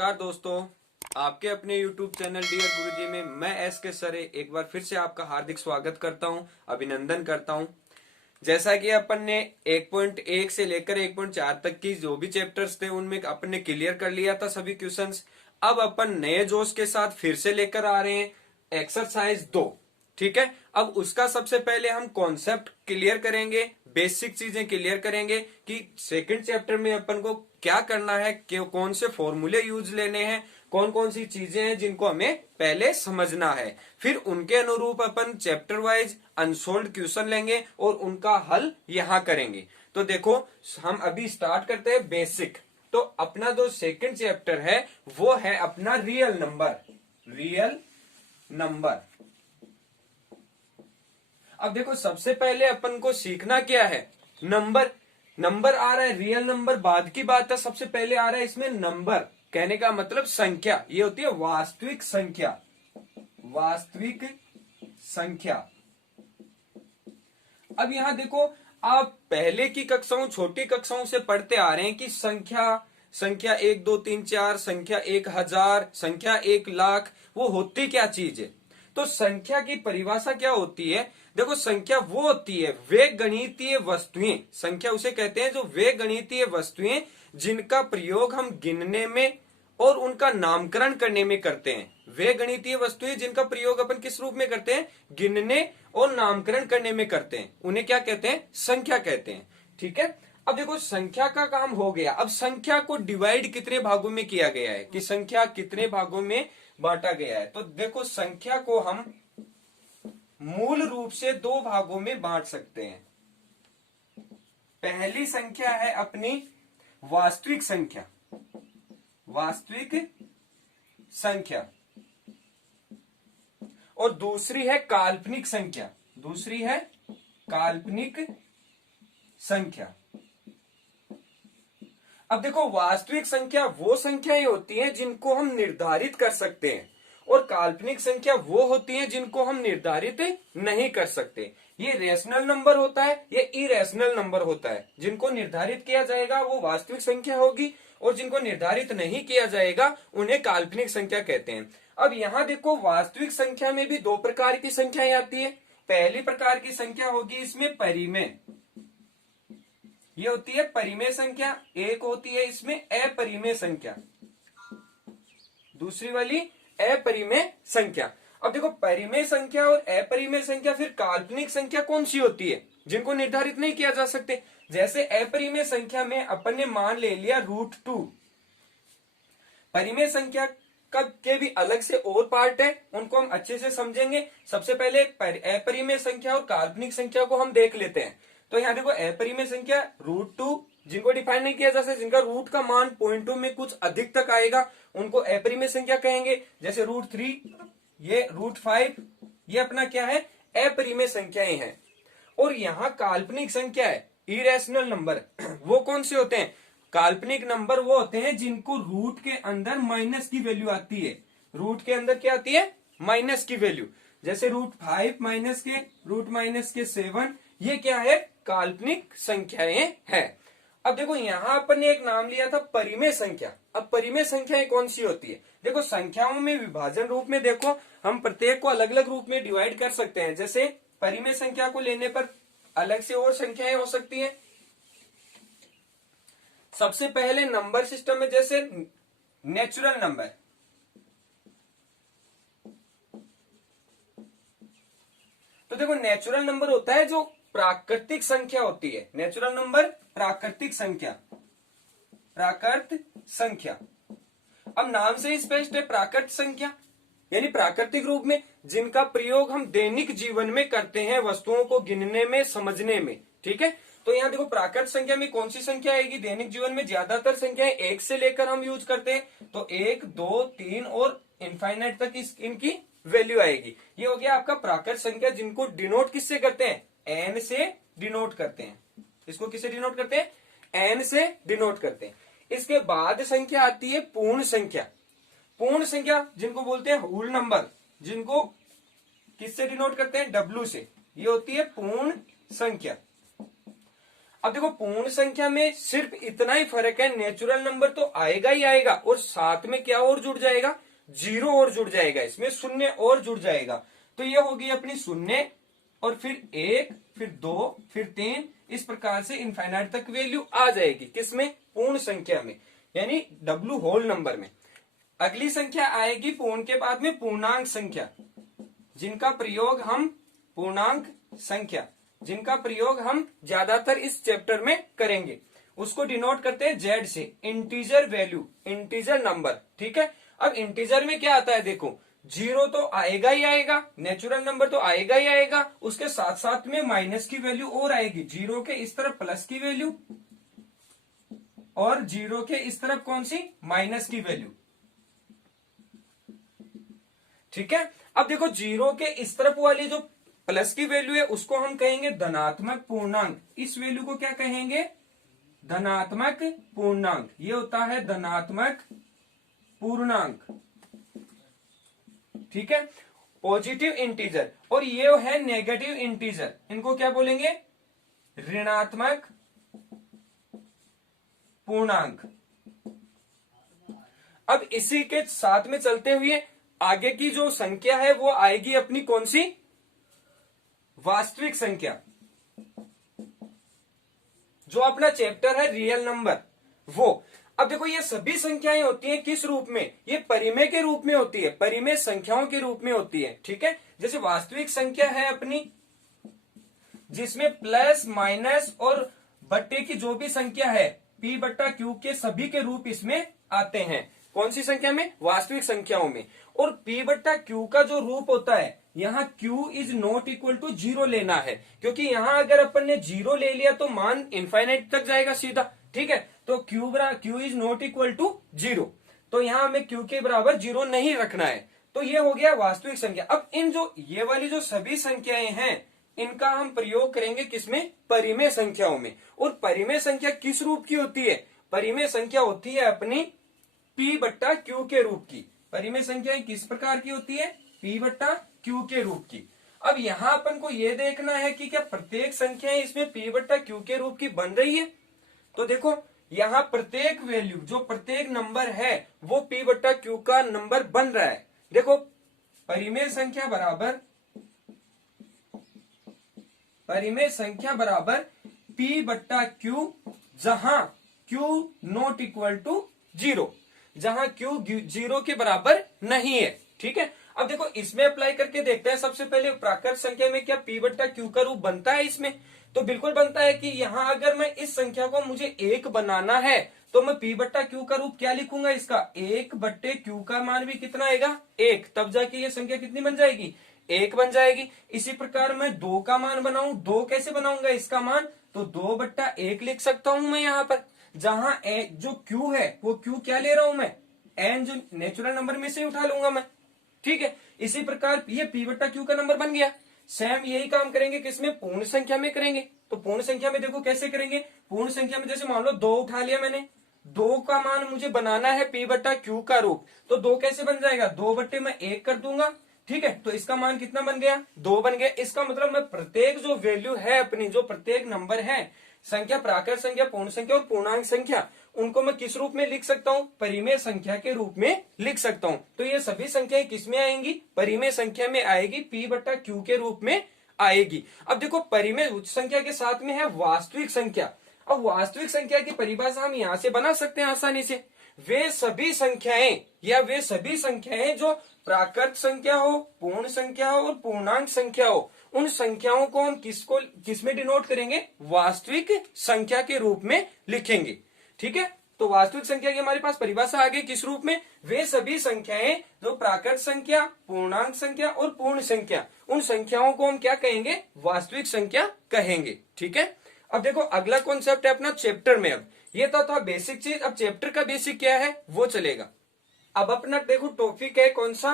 नमस्कार दोस्तों, आपके अपने YouTube चैनल डियर गुरुजी में मैं एस.के. सरे एक बार फिर से आपका हार्दिक स्वागत करता हूं, अभिनंदन करता हूं। जैसा कि अपन ने 1.1 से लेकर 1.4 तक की जो भी चैप्टर्स थे उनमें अपन ने क्लियर कर लिया था सभी क्वेश्चंस। अब अपन नए जोश के साथ फिर से लेकर आ रहे हैं एक्सरसाइज 2। ठीक है, अब उसका सबसे पहले हम कॉन्सेप्ट क्लियर करेंगे, बेसिक चीजें क्लियर करेंगे कि सेकंड चैप्टर में अपन को क्या करना है, कौन से फॉर्मूले यूज लेने हैं, कौन कौन सी चीजें हैं जिनको हमें पहले समझना है। फिर उनके अनुरूप अपन चैप्टर वाइज अनसोल्ड क्वेश्चन लेंगे और उनका हल यहाँ करेंगे। तो देखो, हम अभी स्टार्ट करते हैं बेसिक। तो अपना जो सेकंड चैप्टर है वो है अपना रियल नंबर। Real number. अब देखो, सबसे पहले अपन को सीखना क्या है, नंबर। नंबर आ रहा है, रियल नंबर बाद की बात है, सबसे पहले आ रहा है इसमें नंबर। कहने का मतलब संख्या, ये होती है वास्तविक संख्या। वास्तविक संख्या। अब यहां देखो, आप पहले की कक्षाओं, छोटी कक्षाओं से पढ़ते आ रहे हैं कि संख्या 1 2 3 4, संख्या 1000, संख्या 1,00,000, वो होती क्या चीज है। तो संख्या की परिभाषा क्या होती है, देखो संख्या वो होती है वे गणितीय वस्तुएं, संख्या उसे कहते हैं जो वे गणितीय वस्तुएं जिनका प्रयोग हम गिनने में और उनका नामकरण करने में करते हैं। वे गणितीय वस्तुएं जिनका प्रयोग अपन किस रूप में करते हैं, गिनने और नामकरण करने में करते हैं, उन्हें क्या कहते हैं, संख्या कहते हैं। ठीक है, अब देखो संख्या का काम हो गया। अब संख्या को डिवाइड कितने भागों में किया गया है, कि संख्या कितने भागों में बांटा गया है। तो देखो, संख्या को हम मूल रूप से 2 भागों में बांट सकते हैं। पहली संख्या है अपनी वास्तविक संख्या। वास्तविक संख्या। और दूसरी है काल्पनिक संख्या। दूसरी है काल्पनिक संख्या। अब देखो, वास्तविक संख्या वो संख्याएं होती हैं जिनको हम निर्धारित कर सकते हैं, और काल्पनिक संख्या वो होती हैं जिनको हम निर्धारित नहीं कर सकते। ये रेशनल नंबर होता है, ये इरेशनल नंबर होता है। जिनको निर्धारित किया जाएगा वो वास्तविक संख्या होगी, और जिनको निर्धारित नहीं किया जाएगा उन्हें काल्पनिक संख्या कहते हैं। अब यहाँ देखो, वास्तविक संख्या में भी 2 प्रकार की संख्याएं आती है। पहली प्रकार की संख्या होगी इसमें परिमेय, ये होती है परिमेय संख्या। एक होती है इसमें अपरिमेय संख्या, दूसरी वाली अपरिमेय संख्या। अब देखो, परिमेय संख्या और अपरिमेय संख्या, फिर काल्पनिक संख्या कौन सी होती है, जिनको निर्धारित नहीं किया जा सकते। जैसे अपरिमेय संख्या में अपन ने मान ले लिया √2। परिमेय संख्या के भी अलग से और पार्ट है, उनको हम अच्छे से समझेंगे। सबसे पहले अपरिमेय संख्या और काल्पनिक संख्या को हम देख लेते हैं। तो यहाँ देखो, अपरिमेय संख्या √2, जिनको डिफाइन नहीं किया जा सकता, जिनका रूट का मान पॉइंटों में कुछ अधिक तक आएगा, उनको अपरिमेय संख्या कहेंगे। जैसे √3, ये √5, ये अपना क्या है, अपरिमेय संख्याएं हैं। और यहाँ काल्पनिक संख्या है, इरेशनल नंबर। वो कौन से होते हैं, काल्पनिक नंबर वो होते हैं जिनको रूट के अंदर माइनस की वैल्यू आती है। रूट के अंदर क्या आती है, माइनस की वैल्यू। जैसे √5 माइनस के, √-7, ये क्या है, काल्पनिक संख्याएं हैं। अब देखो, यहां अपन ने एक नाम लिया था परिमेय संख्या। अब परिमेय संख्याएं कौन सी होती है, देखो संख्याओं में विभाजन रूप में देखो, हम प्रत्येक को अलग अलग रूप में डिवाइड कर सकते हैं। जैसे परिमेय संख्या को लेने पर अलग से और संख्याएं हो सकती हैं। सबसे पहले नंबर सिस्टम में जैसे नेचुरल नंबर। तो देखो, नेचुरल नंबर होता है जो प्राकृतिक संख्या होती है। नेचुरल नंबर प्राकृतिक संख्या। प्राकृतिक संख्या। अब नाम से ही स्पष्ट है, प्राकृतिक संख्या यानी प्राकृतिक रूप में, जिनका प्रयोग हम दैनिक जीवन में करते हैं, वस्तुओं को गिनने में, समझने में। ठीक है, तो यहाँ देखो, प्राकृतिक संख्या में कौन सी संख्या आएगी, दैनिक जीवन में ज्यादातर संख्याएं 1 से लेकर हम यूज करते हैं। तो 1 2 3 और इनफाइनाइट तक इनकी वैल्यू आएगी। ये हो गया आपका प्राकृतिक संख्या, जिनको डिनोट किससे करते हैं, एन से डिनोट करते हैं। इसको किससे डिनोट करते हैं, एन से डिनोट करते हैं। इसके बाद संख्या आती है पूर्ण संख्या। पूर्ण संख्या जिनको बोलते हैं होल नंबर, जिनको किससे डिनोट करते हैं, W से, ये होती है पूर्ण संख्या। अब देखो पूर्ण संख्या में सिर्फ इतना ही फर्क है, नेचुरल नंबर तो आएगा ही आएगा और साथ में क्या और जुड़ जाएगा, जीरो और जुड़ जाएगा, इसमें शून्य और जुड़ जाएगा। तो ये होगी अपनी शून्य और फिर एक, फिर दो, फिर तीन, इस प्रकार से इनफाइनाइट तक वैल्यू आ जाएगी किसमें, पूर्ण संख्या में, यानी डब्लू होल नंबर में। अगली संख्या आएगी पूर्ण के बाद में पूर्णांक संख्या, जिनका प्रयोग हम पूर्णांक संख्या जिनका प्रयोग हम ज्यादातर इस चैप्टर में करेंगे, उसको डिनोट करते हैं जेड से, इंटीजर वैल्यू, इंटीजर नंबर। ठीक है, अब इंटीजर में क्या आता है, देखो जीरो तो आएगा ही आएगा, नेचुरल नंबर तो आएगा ही आएगा, उसके साथ साथ में माइनस की वैल्यू और आएगी, जीरो के इस तरफ प्लस की वैल्यू और जीरो के इस तरफ कौन सी, माइनस की वैल्यू। ठीक है, अब देखो जीरो के इस तरफ वाली जो प्लस की वैल्यू है उसको हम कहेंगे धनात्मक पूर्णांक, इस वैल्यू को क्या कहेंगे, धनात्मक पूर्णांक, ये होता है धनात्मक पूर्णांक। ठीक है, पॉजिटिव इंटीजर, और ये है नेगेटिव इंटीजर, इनको क्या बोलेंगे, ऋणात्मक पूर्णांक। अब इसी के साथ में चलते हुए आगे की जो संख्या है वो आएगी अपनी कौन सी, वास्तविक संख्या, जो अपना चैप्टर है रियल नंबर वो। अब देखो ये सभी संख्याएं होती हैं किस रूप में, ये परिमेय के रूप में होती है, परिमेय संख्याओं के रूप में होती है। ठीक है, जैसे वास्तविक संख्या है अपनी, जिसमें प्लस माइनस और बट्टे की जो भी संख्या है p बट्टा क्यू के सभी के रूप इसमें आते हैं, कौन सी संख्या में, वास्तविक संख्याओं में। और p बट्टा क्यू का जो रूप होता है, यहाँ q is not equal to zero लेना है, क्योंकि यहाँ अगर अपन ने जीरो ले लिया तो मान इनफाइनाइट तक जाएगा सीधा। ठीक है, तो q is not equal to zero, तो यहाँ हमें q के बराबर जीरो नहीं रखना है। तो ये हो गया वास्तविक संख्या। अब इन जो ये वाली जो सभी संख्याएं हैं इनका हम प्रयोग करेंगे किसमें, परिमेय संख्याओं में। और परिमेय संख्या किस रूप की होती है, परिमेय संख्या होती है अपनी p बट्टा क्यू के रूप की। परिमेय संख्या किस प्रकार की होती है, p बट्टा क्यू के रूप की। अब यहाँ अपन को ये देखना है कि क्या प्रत्येक संख्या इसमें p बट्टा क्यू के रूप की बन रही है। तो देखो यहाँ प्रत्येक वैल्यू, जो प्रत्येक नंबर है वो p बट्टा क्यू का नंबर बन रहा है। देखो परिमेय संख्या बराबर p बट्टा क्यू, जहां q not equal to zero, जहां q जीरो के बराबर नहीं है। ठीक है, अब देखो इसमें अप्लाई करके देखते हैं। सबसे पहले प्राकृत संख्या में क्या p बट्टा क्यू का रूप बनता है इसमें, तो बिल्कुल बनता है कि यहाँ अगर मैं इस संख्या को मुझे एक बनाना है तो मैं p बट्टा क्यू का रूप क्या लिखूंगा, इसका एक बट्टे क्यू का मान भी कितना आएगा, एक, तब जाके ये संख्या कितनी बन जाएगी, एक बन जाएगी। इसी प्रकार मैं दो का मान बनाऊं, दो कैसे बनाऊंगा इसका मान, तो दो बट्टा एक लिख सकता हूं मैं यहाँ पर, जहां जो q है वो q क्या ले रहा हूं मैं, n जो नेचुरल नंबर में से उठा लूंगा मैं। ठीक है, इसी प्रकार ये p बट्टा क्यू का नंबर बन गया। सेम यही काम करेंगे किसमें, पूर्ण संख्या में करेंगे। तो पूर्ण संख्या में देखो कैसे करेंगे, पूर्ण संख्या में जैसे मान लो दो उठा लिया मैंने, दो का मान मुझे बनाना है p बट्टा क्यू का रूप, तो दो कैसे बन जाएगा, दो बट्टे मैं एक कर दूंगा। ठीक है, तो इसका मान कितना बन गया, दो बन गया। इसका मतलब मैं प्रत्येक जो वैल्यू है अपनी, जो प्रत्येक नंबर है, संख्या, प्राकृत संख्या, पूर्ण संख्या और पूर्णांक संख्या, उनको मैं किस रूप में लिख सकता हूँ, परिमेय संख्या के रूप में लिख सकता हूँ। तो ये सभी संख्याएं किसमें आएंगी, परिमेय संख्या में आएगी, p बट्टा क्यू के रूप में आएगी। अब देखो परिमेय उच्च संख्या के साथ में है वास्तविक संख्या। अब वास्तविक संख्या की परिभाषा हम यहाँ से बना सकते हैं आसानी से, वे सभी संख्याएं जो प्राकृत संख्या हो, पूर्ण संख्या हो और पूर्णांक संख्या हो, उन संख्याओं को हम किसमें डिनोट करेंगे, वास्तविक संख्या के रूप में लिखेंगे। ठीक है, तो वास्तविक संख्या की हमारे पास परिभाषा आ गई किस रूप में, वे सभी संख्याएं जो प्राकृत संख्या, पूर्णांक संख्या और पूर्ण संख्या, उन संख्याओं को हम क्या कहेंगे, वास्तविक संख्या कहेंगे। ठीक है, अब देखो अगला कॉन्सेप्ट है अपना चैप्टर में। अब ये तो था बेसिक चीज, अब चैप्टर का बेसिक क्या है वो चलेगा। अब अपना देखो टॉपिक है कौन सा,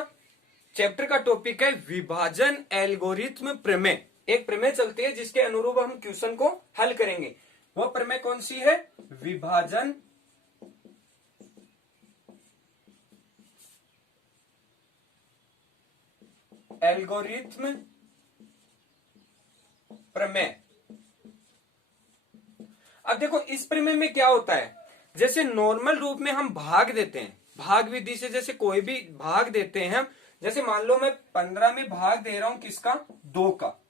चैप्टर का टॉपिक है विभाजन एल्गोरिथम प्रमेय। एक प्रमेय चलती है जिसके अनुरूप हम क्वेश्चन को हल करेंगे। वो प्रमेय कौन सी है, विभाजन एल्गोरिथम प्रमेय। अब देखो इस प्रमेय में क्या होता है, जैसे नॉर्मल रूप में हम भाग देते हैं, भाग विधि से जैसे कोई भी भाग देते हैं हम, जैसे मान लो मैं 15 में भाग दे रहा हूं किसका, 2 का,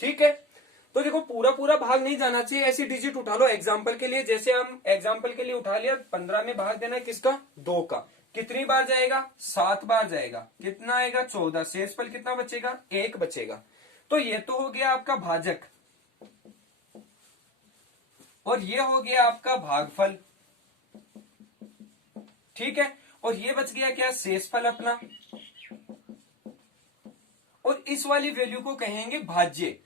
ठीक है। तो देखो पूरा पूरा भाग नहीं जाना चाहिए, ऐसी डिजिट उठा लो एग्जाम्पल के लिए, जैसे हम एग्जाम्पल के लिए उठा लिया 15 में भाग देना है किसका, 2 का, कितनी बार जाएगा, 7 बार जाएगा, कितना आएगा 14, शेषफल कितना बचेगा, 1 बचेगा। तो ये तो हो गया आपका भाजक और ये हो गया आपका भागफल, ठीक है। और ये बच गया क्या, शेषफल अपना, और इस वाली वैल्यू को कहेंगे भाज्य,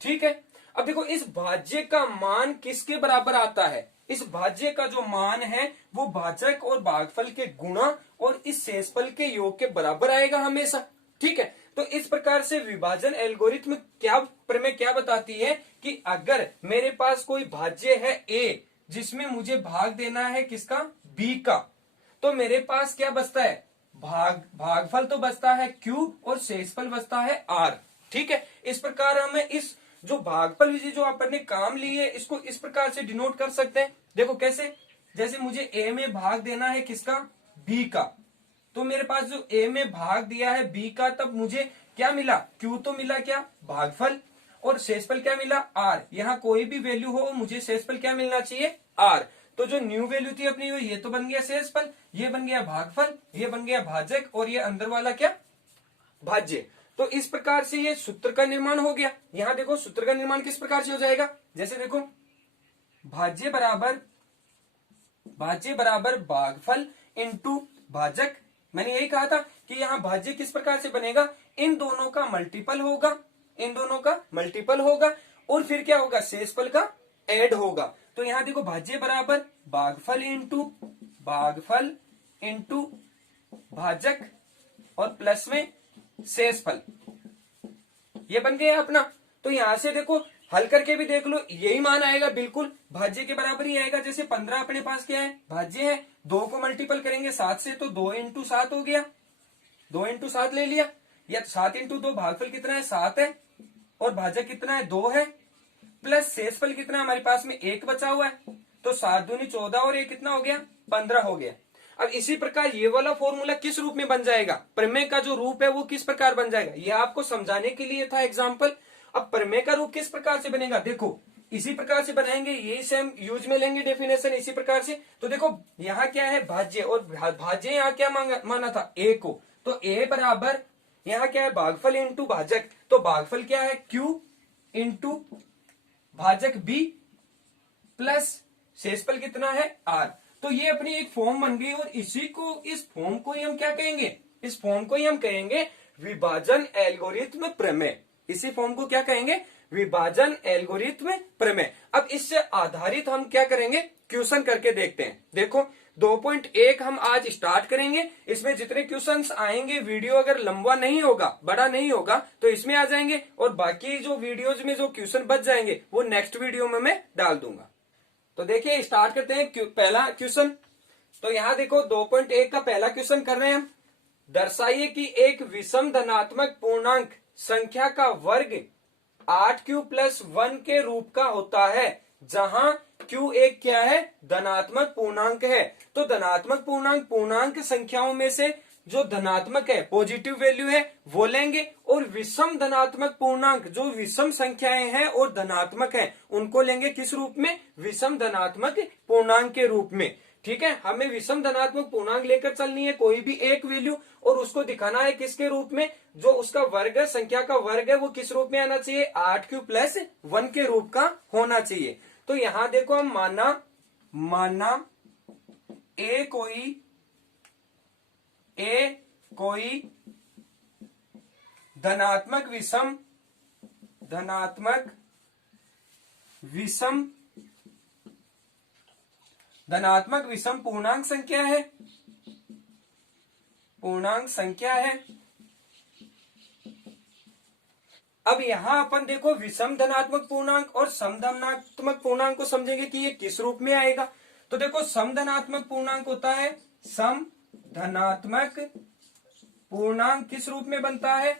ठीक है। अब देखो इस भाज्य का मान किसके बराबर आता है, इस भाज्य का जो मान है वो भाजक और भागफल के गुणा और इस शेषफल के योग के बराबर आएगा हमेशा, ठीक है। तो इस प्रकार से विभाजन एल्गोरिथ्म क्या प्रमेय क्या बताती है कि अगर मेरे पास कोई भाज्य है a जिसमें मुझे भाग देना है किसका, b का, तो मेरे पास क्या बचता है, भागफल तो बचता है q और शेषफल बचता है r, ठीक है। इस प्रकार हमें इस जो भागफल विधि जो अपन ने काम ली है इसको इस प्रकार से डिनोट कर सकते हैं, देखो कैसे, जैसे मुझे a में भाग देना है किसका, b का, तो मेरे पास जो a में भाग दिया है b का, तब मुझे क्या मिला, q तो मिला क्या, भागफल, और शेषफल क्या मिला, r। यहाँ कोई भी वैल्यू हो मुझे शेषफल क्या मिलना चाहिए, r। तो जो न्यू वैल्यू थी अपनी ये तो बन गया शेषफल, ये बन गया भागफल, ये बन गया भाजक, और ये अंदर वाला क्या, भाज्य। तो इस प्रकार से ये सूत्र का निर्माण हो गया। यहां देखो सूत्र का निर्माण किस प्रकार से हो जाएगा, जैसे देखो भाज्य बराबर भागफल इंटू भाजक, मैंने यही कहा था कि यहाँ भाज्य किस प्रकार से बनेगा, इन दोनों का मल्टीपल होगा, इन दोनों का मल्टीपल होगा, और फिर क्या होगा, शेषफल का ऐड होगा। तो यहाँ देखो भाज्य बराबर भागफल इंटू भाजक और प्लस में शेषफल, ये बन गया अपना। तो यहां से देखो हल करके भी देख लो, यही मान आएगा, बिल्कुल भाज्य के बराबर ही आएगा। जैसे 15 अपने पास क्या है, भाज्य है, 2 को मल्टीपल करेंगे 7 से तो 2 इंटू 7 हो गया, 2 इंटू 7 ले लिया, या 7 इंटू 2, भागफल कितना है 7 है, और भाजक कितना है 2 है, प्लस शेषफल कितना है हमारे पास में 1 बचा हुआ है, तो 7 दूनी 14 और ये कितना हो गया 15 हो गया। अब इसी प्रकार ये वाला फॉर्मूला किस रूप में बन जाएगा, प्रमेय का जो रूप है वो किस प्रकार बन जाएगा, ये आपको समझाने के लिए था एग्जाम्पल। अब प्रमेय का रूप किस प्रकार से बनेगा, देखो इसी प्रकार से बनाएंगे, यही से हम यूज में लेंगे डेफिनेशन इसी प्रकार से। तो देखो यहाँ क्या है भाज्य, और भाज्य यहाँ क्या माना था, a को, तो a बराबर यहाँ क्या है भागफल इंटू भाजक, तो भागफल क्या है q इंटू भाजक b प्लस शेषफल कितना है r। तो ये अपनी एक फॉर्म बन गई, और इसी को, इस फॉर्म को ही हम क्या कहेंगे, इस फॉर्म को ही हम कहेंगे विभाजन एल्गोरिथ्म प्रमेय। इसी फॉर्म को क्या कहेंगे, विभाजन एल्गोरिथ्म प्रमेय। अब इससे आधारित हम क्या करेंगे, क्वेश्चन करके देखते हैं। देखो 2.1 हम आज स्टार्ट करेंगे, इसमें जितने क्वेश्चंस आएंगे, वीडियो अगर लंबा नहीं होगा, बड़ा नहीं होगा, तो इसमें आ जाएंगे, और बाकी जो वीडियोज में जो क्वेश्चन बच जाएंगे वो नेक्स्ट वीडियो में मैं डाल दूंगा। तो देखिए स्टार्ट करते हैं पहला क्वेश्चन। तो यहां देखो 2.1 का पहला क्वेश्चन कर रहे हैं हम, दर्शाइए कि एक विषम धनात्मक पूर्णांक संख्या का वर्ग 8q प्लस 1 के रूप का होता है, जहां q एक क्या है, धनात्मक पूर्णांक है। तो धनात्मक पूर्णांक संख्याओं में से जो धनात्मक है, पॉजिटिव वैल्यू है, वो लेंगे, और विषम धनात्मक पूर्णांक जो विषम संख्याएं हैं और धनात्मक हैं उनको लेंगे किस रूप में, विषम धनात्मक पूर्णांक के रूप में। ठीक है, हमें विषम धनात्मक पूर्णांक लेकर चलनी है, कोई भी एक वैल्यू, और उसको दिखाना है किसके रूप में, जो उसका वर्ग है, संख्या का वर्ग है, वो किस रूप में आना चाहिए, 8q प्लस 1 के रूप का होना चाहिए। तो यहां देखो हम माना ए कोई धनात्मक विषम पूर्णांक संख्या है। अब यहां अपन देखो विषम धनात्मक पूर्णांक और समधनात्मक पूर्णांक को समझेंगे कि ये किस रूप में आएगा। तो देखो समधनात्मक पूर्णांक होता है, समधनात्मक पूर्णांक किस रूप में बनता है,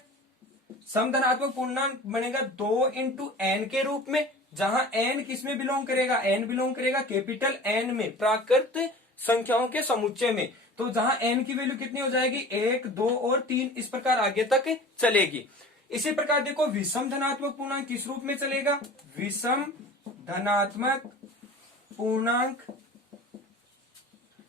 समधनात्मक पूर्णांक बनेगा 2 इंटू एन के रूप में। जहां n किस में बिलोंग करेगा, n बिलोंग करेगा कैपिटल N में, प्राकृत संख्याओं के समुच्चय में। तो जहां n की वैल्यू कितनी हो जाएगी, 1, 2 और 3, इस प्रकार आगे तक चलेगी। इसी प्रकार देखो विषम धनात्मक पूर्णांक किस रूप में चलेगा, विषम धनात्मक पूर्णांक।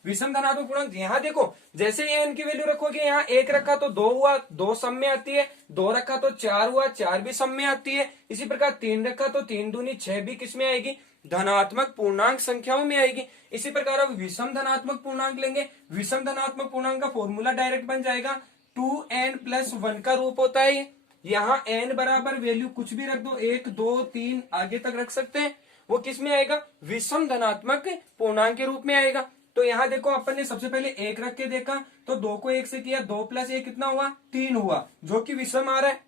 विषम धनात्मक पूर्णांक यहां देखो, जैसे ये n की वैल्यू रखोगे, यहाँ 1 रखा तो 2 हुआ, 2 सम में आती है, 2 रखा तो 4 हुआ, 4 भी सम में आती है। इसी प्रकार 3 रखा तो 3 दूनी 6 भी किस में आएगी, धनात्मक पूर्णांक संख्याओं में आएगी। इसी प्रकार अब विषम धनात्मक पूर्णांक लेंगे, विषम धनात्मक पूर्णांक का फॉर्मूला डायरेक्ट बन जाएगा 2n+1 का रूप होता है। यहाँ n बराबर वैल्यू कुछ भी रख दो, 1, 2, 3 आगे तक रख सकते हैं, वो किस में आएगा, विषम धनात्मक पूर्णांक के रूप में आएगा। तो यहाँ देखो अपन ने सबसे पहले 1 रख के देखा, तो 2 को 1 से किया, 2 + 1 कितना हुआ, 3 हुआ, जो कि विषम आ रहा है।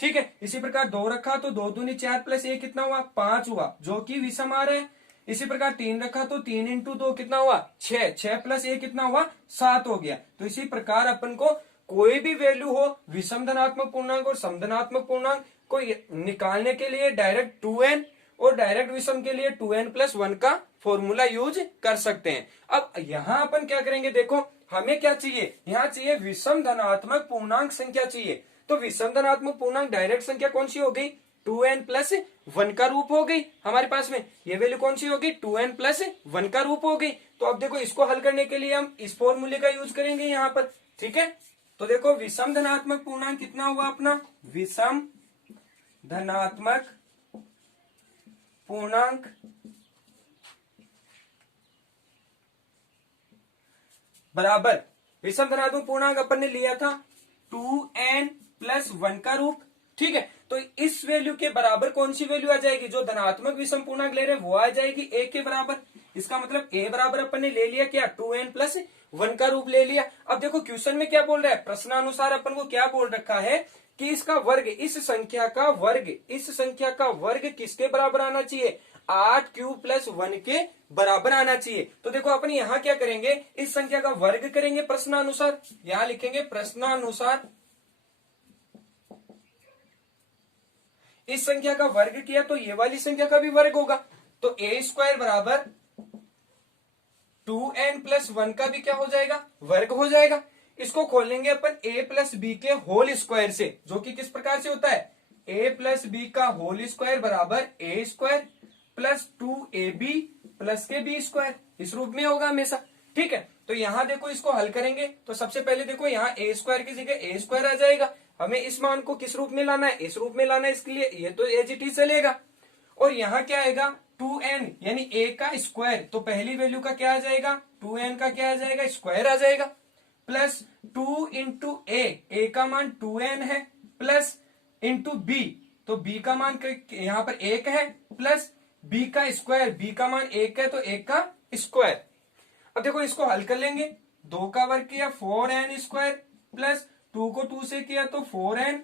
ठीक है, इसी प्रकार 2 रखा तो 2 दूनी 4 + 1 कितना हुआ, 5 हुआ, जो कि विषम आ रहा है। इसी प्रकार 3 रखा तो 3 × 2 कितना हुआ, 6, 6 + 1 कितना हुआ, 7 हो गया। तो इसी प्रकार अपन को कोई भी वैल्यू हो विषम धनात्मक पूर्णांक और समधनात्मक पूर्णांक को निकालने के लिए डायरेक्ट 2n और डायरेक्ट विषम के लिए 2n+1 का फॉर्मूला यूज कर सकते हैं। अब यहाँ अपन क्या करेंगे, देखो हमें क्या चाहिए, यहाँ चाहिए विषम धनात्मक पूर्णांक संख्या चाहिए। तो विषम धनात्मक पूर्णांक डायरेक्ट संख्या कौन सी हो गई, 2n+1 का रूप हो गई हमारे पास में। ये वैल्यू कौन सी होगी, 2n+1 का रूप हो गई। तो अब देखो इसको हल करने के लिए हम इस फॉर्मूले का यूज करेंगे यहाँ पर। ठीक है, तो देखो विषम धनात्मक पूर्णांक कितना हुआ अपना, विषम धनात्मक पूर्णांक बराबर, विषम धनात्मक पूर्णांक अपन ने लिया था 2n+1 का रूप। ठीक है, तो इस वैल्यू के बराबर कौन सी वैल्यू आ जाएगी, जो धनात्मक विषम पूर्णांक ले रहे हैं वो आ जाएगी a के बराबर। इसका मतलब a बराबर अपन ने ले लिया क्या, 2n+1 का रूप ले लिया। अब देखो क्वेश्चन में क्या बोल रहा है, प्रश्नानुसार अपन को क्या बोल रखा है कि इसका वर्ग, इस संख्या का वर्ग, इस संख्या का वर्ग किसके बराबर आना चाहिए, 8q+1 के बराबर आना चाहिए। तो देखो अपन यहाँ क्या करेंगे, इस संख्या का वर्ग करेंगे प्रश्नानुसार, यहाँ लिखेंगे प्रश्नानुसार। इस संख्या का वर्ग किया तो ये वाली संख्या का भी वर्ग होगा, तो a² बराबर 2n+1 का भी क्या हो जाएगा, वर्ग हो जाएगा। इसको खोलेंगे अपन a + b के होल स्क्वायर से, जो कि किस प्रकार से होता है, a + b का होल स्क्वायर बराबर a² + 2ab + के b², इस रूप में होगा हमेशा। ठीक है, तो यहाँ देखो इसको हल करेंगे तो सबसे पहले देखो यहाँ a² की जगह a² आ जाएगा। हमें इस मान को किस रूप में लाना है, इस रूप में लाना है, इसके लिए ये तो एज इट इज चलेगा। और यहाँ क्या आएगा, 2n यानी a का स्क्वायर, तो पहली वैल्यू का क्या आ जाएगा, 2n का क्या आ जाएगा, स्क्वायर आ जाएगा, प्लस 2 × a का मान 2n है, प्लस इंटू b, तो b का मान यहाँ पर 1 है, प्लस b का स्क्वायर, b का मान 1 है तो 1 का स्क्वायर। अब देखो इसको हल कर लेंगे, 2 का वर्ग किया 4n² प्लस 2 को 2 से किया तो 4n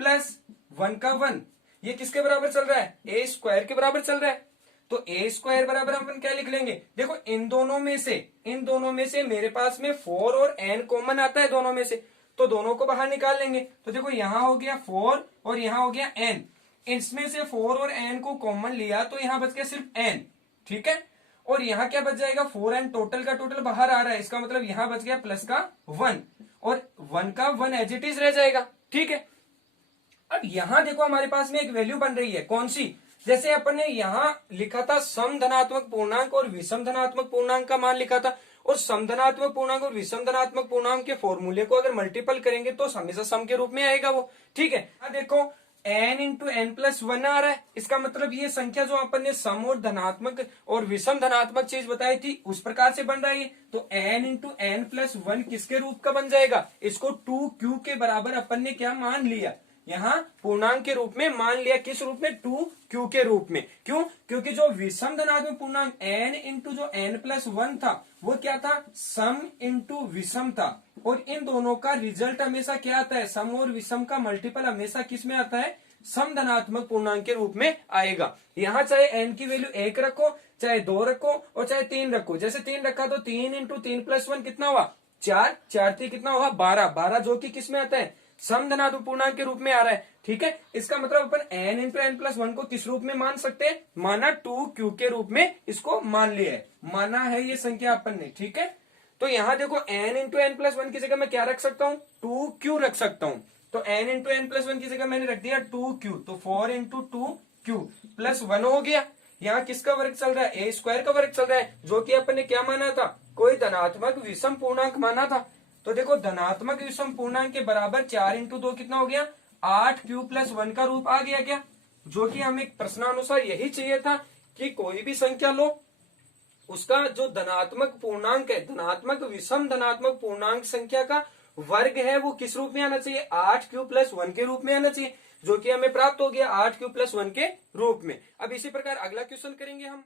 प्लस 1 का 1, ये किसके बराबर चल रहा है, a² के बराबर चल रहा है। तो a² बराबर अपन क्या लिख लेंगे, देखो इन दोनों में से मेरे पास में 4 और n कॉमन आता है दोनों में से, तो दोनों को बाहर निकाल लेंगे। तो देखो यहाँ हो गया 4 और यहाँ हो गया n, इसमें से 4 और n को कॉमन लिया तो यहाँ बच गया सिर्फ n। ठीक है, और यहाँ क्या बच जाएगा, 4n टोटल का टोटल बाहर आ रहा है, इसका मतलब यहाँ बच गया प्लस का 1 और 1 का 1 एज इट इज रह जाएगा। ठीक है, अब यहाँ देखो हमारे पास में एक वैल्यू बन रही है, कौन सी, जैसे अपन ने यहाँ लिखा था सम धनात्मक पूर्णांक और विषम धनात्मक पूर्णांक का मान लिखा था, और सम धनात्मक पूर्णांक और विषम धनात्मक पूर्णांक के फॉर्मूले को अगर मल्टीपल करेंगे तो हमेशा सम के रूप में आएगा वो। ठीक है, यहाँ देखो n × n+1 आ रहा है, इसका मतलब ये संख्या जो अपन ने सम और धनात्मक और विषम धनात्मक चीज बताई थी उस प्रकार से बन रही है। तो n × n+1 किसके रूप का बन जाएगा, इसको 2q के बराबर अपन ने क्या मान लिया, यहाँ पूर्णांक के रूप में मान लिया, किस रूप में, 2q के रूप में। क्यों, क्योंकि जो विषम धनात्मक पूर्णांक n × जो n+1 था वो क्या था, सम × विषम था, और इन दोनों का रिजल्ट हमेशा क्या आता है, सम और विषम का मल्टीपल हमेशा किस में आता है, सम धनात्मक पूर्णांक के रूप में आएगा। यहाँ चाहे n की वैल्यू 1 रखो, चाहे 2 रखो और चाहे 3 रखो। जैसे 3 रखा तो 3 × 3+1 कितना हुआ, 4, 4 3 कितना हुआ, 12, 12 जो कि किस में आता है, सम धनात्मक पूर्णांक के रूप में आ रहा है। ठीक है, इसका मतलब अपन n into n plus one को किस रूप में मान सकते हैं, माना 2q के रूप में इसको मान लिया है, माना है ये संख्या अपन ने। ठीक है, तो यहाँ देखो n into n plus one की जगह मैं क्या रख सकता हूँ, 2q रख सकता हूँ। तो n into n plus one की जगह मैंने रख दिया 2q, तो 4 इंटू 2q प्लस 1 हो गया। यहाँ किसका वर्ग चल रहा है, ए स्क्वायर का वर्ग चल रहा है, जो कि अपन ने क्या माना था, कोई धनात्मक विषम पूर्णांक माना था। तो देखो धनात्मक विषम पूर्णांक के बराबर 4 इंटू 2 कितना हो गया, 8q प्लस 1 का रूप आ गया क्या, जो कि हमें प्रश्नानुसार यही चाहिए था कि कोई भी संख्या लो, उसका जो धनात्मक पूर्णांक है, धनात्मक विषम धनात्मक पूर्णांक संख्या का वर्ग है वो किस रूप में आना चाहिए, 8q प्लस 1 के रूप में आना चाहिए, जो कि हमें प्राप्त हो गया 8q प्लस 1 के रूप में। अब इसी प्रकार अगला क्वेश्चन करेंगे हम।